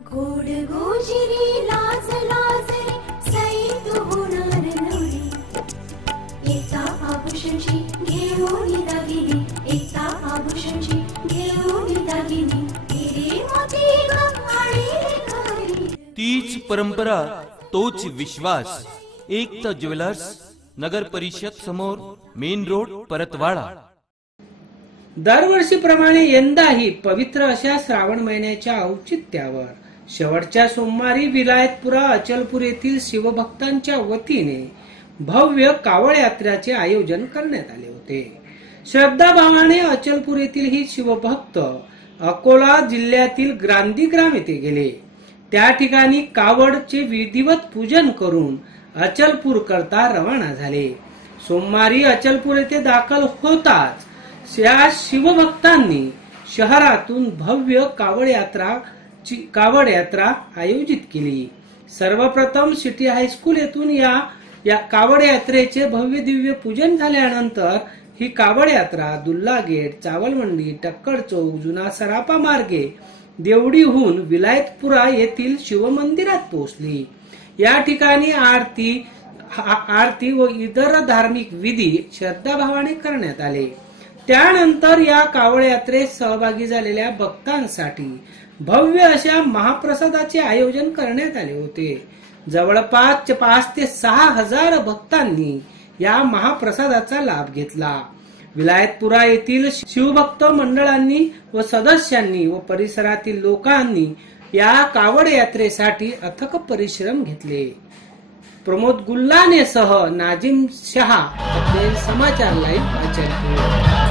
गोड गोजिरी लाज लाज रे सैत होणार नवरी एका आभूषणची घेऊन दागिनी एका आभूषणची घेऊन दागिनी हिरे मोती गंगाळी घरी तीच परंपरा तोच विश्वास एकता ज्वेलर्स नगर परिषद समोर मेन रोड परतवाडा। दरवर्षीप्रमाणे यंदाही पवित्र अशा श्रावण महिन्याच्या औचित्यावर शेवटच्या सोमवारी विलायतपुरा अचलपूर येथील शिवभक्तांच्या वतीने भव्य कावड यात्रेचे आयोजन करण्यात आले होते। श्रद्धाभावाने अचलपूर येथील ही शिवभक्त अकोला जिल्ह्यातील गांधीग्राम येथे गेले। त्या ठिकाणी कावडचे विधिवत पूजन करून अचलपूर करता रवाना झाले। सोमवारी अचलपूर येथे दाखल होताच या शिवभक्तांनी शहरातून भव्य कावड यात्रा आयोजित केली। सर्वप्रथम सिटी हायस्कूल येथून या कावड यात्रेचे भव्य दिव्य पूजन झाल्यानंतर ही कावड यात्रा दुल्ला गेट, चावलमंडी, टक्कड चौक, जुना सरापा मार्गे देवडीहून विलायतपुरा येथील शिवमंदिरात पोहोचली। या ठिकाणी आरती व इतर धार्मिक विधी श्रद्धाभावाने करण्यात आले। त्यानंतर या कावड यात्रेत सहभागी झालेल्या भक्तांसाठी भव्य अशा महाप्रसादाचे आयोजन करण्यात आले होते। जवळपास 5 ते 6 हजार भक्तांनी या महाप्रसादाचा लाभ घेतला। विलायतपुरा येथील शिवभक्त मंडळांनी व सदस्यांनी व परिसरातील लोकांनी या कावड यात्रेसाठी अथक परिश्रम घेतले। प्रमोद गुल्लाने सह नाजिम शहा, समाचार लाईव्ह अचलपूर।